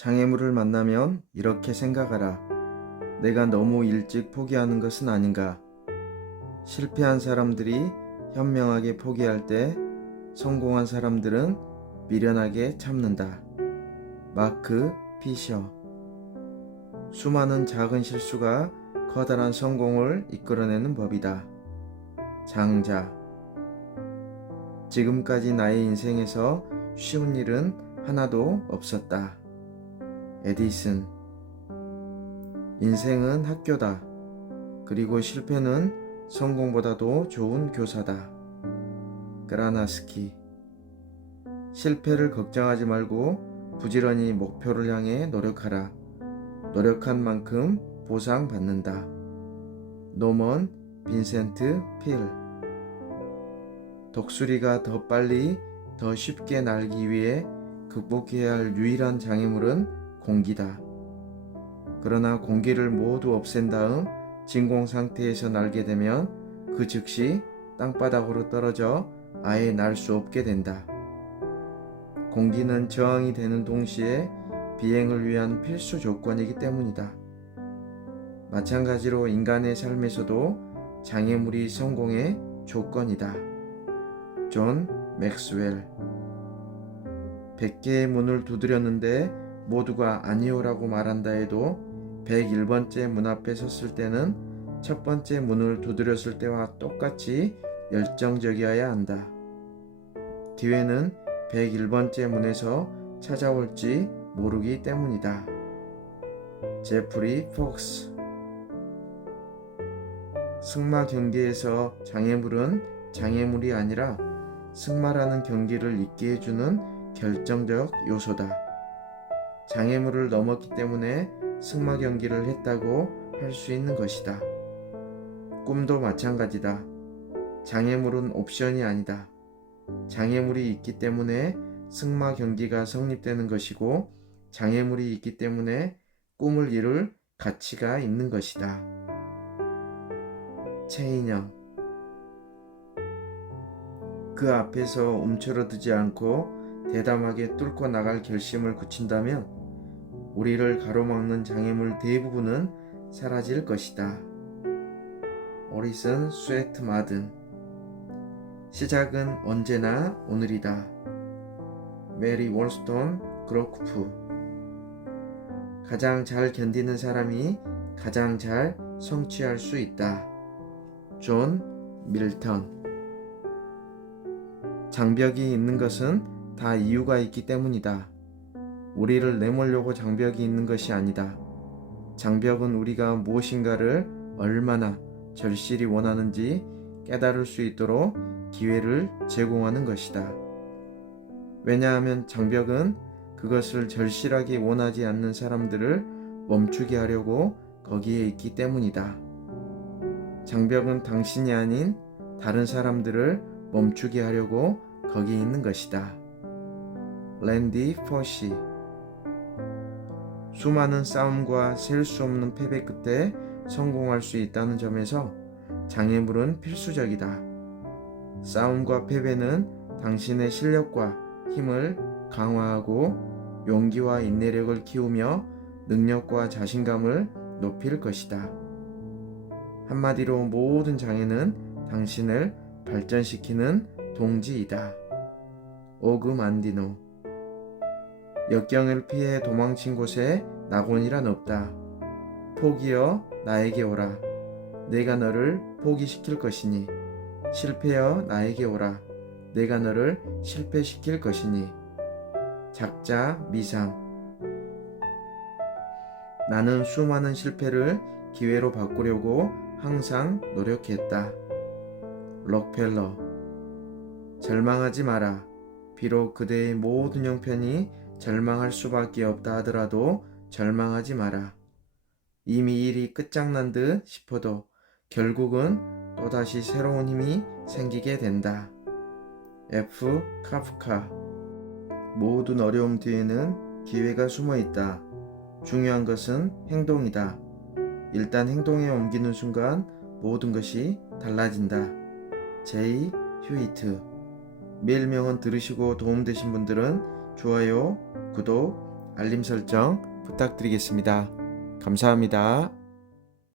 장애물을 만나면 이렇게 생각하라. 내가 너무 일찍 포기하는 것은 아닌가. 실패한 사람들이 현명하게 포기할 때 성공한 사람들은 미련하게 참는다. 마크 피셔 수많은 작은 실수가 커다란 성공을 이끌어내는 법이다. 장자 지금까지 나의 인생에서 쉬운 일은 하나도 없었다. 에디슨 인생은 학교다. 그리고 실패는 성공보다도 좋은 교사다. 그라나스키 실패를 걱정하지 말고 부지런히 목표를 향해 노력하라. 노력한 만큼 보상받는다. 노먼 빈센트 필 독수리가 더 빨리 더 쉽게 날기 위해 극복해야 할 유일한 장애물은 공기다. 그러나 공기를 모두 없앤 다음 진공 상태에서 날게 되면 그 즉시 땅바닥으로 떨어져 아예 날 수 없게 된다. 공기는 저항이 되는 동시에 비행을 위한 필수 조건이기 때문이다. 마찬가지로 인간의 삶에서도 장애물이 성공의 조건이다. 존 맥스웰 100개의 문을 두드렸는데 모두가 아니오라고 말한다 해도 101번째 문 앞에 섰을 때는 첫 번째 문을 두드렸을 때와 똑같이 열정적이어야 한다. 기회는 101번째 문에서 찾아올지 모르기 때문이다. 제프리 폭스 승마 경기에서 장애물은 장애물이 아니라 승마라는 경기를 있게 해주는 결정적 요소다. 장애물을 넘었기 때문에 승마 경기를 했다고 할 수 있는 것이다. 꿈도 마찬가지다. 장애물은 옵션이 아니다. 장애물이 있기 때문에 승마 경기가 성립되는 것이고 장애물이 있기 때문에 꿈을 이룰 가치가 있는 것이다. 최인영 그 앞에서 움츠러들지 않고 대담하게 뚫고 나갈 결심을 굳힌다면 우리를 가로막는 장애물 대부분은 사라질 것이다. 오리슨 스웨트 마든 시작은 언제나 오늘이다. 메리 월스톤 그로쿠프 가장 잘 견디는 사람이 가장 잘 성취할 수 있다. 존 밀턴 장벽이 있는 것은 다 이유가 있기 때문이다. 우리를 내몰려고 장벽이 있는 것이 아니다. 장벽은 우리가 무엇인가를 얼마나 절실히 원하는지 깨달을 수 있도록 기회를 제공하는 것이다. 왜냐하면 장벽은 그것을 절실하게 원하지 않는 사람들을 멈추게 하려고 거기에 있기 때문이다. 장벽은 당신이 아닌 다른 사람들을 멈추게 하려고 거기 있는 것이다. 랜디 포시 수많은 싸움과 셀 수 없는 패배 끝에 성공할 수 있다는 점에서 장애물은 필수적이다. 싸움과 패배는 당신의 실력과 힘을 강화하고 용기와 인내력을 키우며 능력과 자신감을 높일 것이다. 한마디로 모든 장애는 당신을 발전시키는 동지이다. 오그 만디노 역경을 피해 도망친 곳에 낙원이란 없다. 포기여 나에게 오라. 내가 너를 포기시킬 것이니 실패여 나에게 오라. 내가 너를 실패시킬 것이니 작자 미상 나는 수많은 실패를 기회로 바꾸려고 항상 노력했다. 록펠러 절망하지 마라. 비록 그대의 모든 형편이 절망할 수밖에 없다 하더라도 절망하지 마라. 이미 일이 끝장난 듯 싶어도 결국은 또다시 새로운 힘이 생기게 된다. F. 카프카 모든 어려움 뒤에는 기회가 숨어 있다. 중요한 것은 행동이다. 일단 행동에 옮기는 순간 모든 것이 달라진다. J. 휴이트 매일 명언 들으시고 도움되신 분들은 좋아요, 구독, 알림 설정 부탁드리겠습니다. 감사합니다.